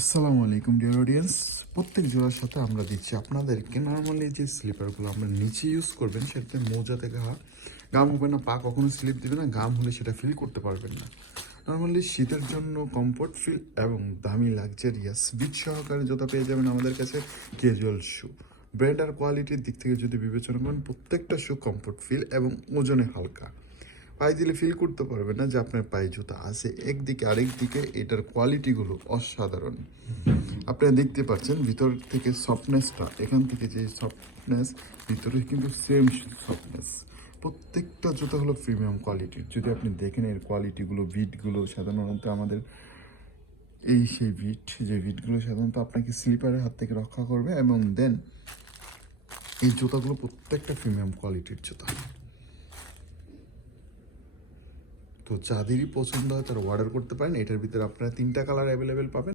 আসসালামু আলাইকুম dear audience. প্রত্যেক জোড়ার সাথে আমরা দিচ্ছি আপনাদেরকে নর্মালি যে স্লিপারগুলো আমরা নিচে ইউজ করবেন সেটাতে মোজা থেকে গাম হবে না, পা কখনো স্লিপ দিবে না, গাম হলে সেটা ফিল করতে পারবেন না। নর্মালি শীতের জন্য কমফোর্ট ফিল এবং দামি লাক্সারিয়াস বিট সহকারে জুতা পেয়ে যাবেন আমাদের কাছে। ক্যাজুয়াল শু ব্র্যান্ড আর কোয়ালিটির দিক থেকে যদি বিবেচনা করেন প্রত্যেকটা শু কমফোর্ট ফিল এবং ওজনে হালকা। পায়ে দিলে ফিল করতে পারবেন না যে আপনার পায়ে জুতা আছে। একদিকে আরেক দিকে এটার কোয়ালিটিগুলো অসাধারণ। আপনারা দেখতে পাচ্ছেন ভিতর থেকে সফটনেসটা, এখান থেকে যে সফটনেস ভিতরে কিন্তু সেম সফটনেস। প্রত্যেকটা জুতা হলো প্রিমিয়াম কোয়ালিটির। যদি আপনি দেখেন এর কোয়ালিটিগুলো, বিটগুলো সাধারণত আমাদের এই সেই বিট, যে বিটগুলো সাধারণত আপনাকে স্লিপারের হাত থেকে রক্ষা করবে। এবং দেন এই জুতাগুলো প্রত্যেকটা প্রিমিয়াম কোয়ালিটির জুতা। তো যাদেরই পছন্দ হয় তারা অর্ডার করতে পারেন। এটার ভিতরে আপনারা 3টা কালার অ্যাভেলেবেল পাবেন।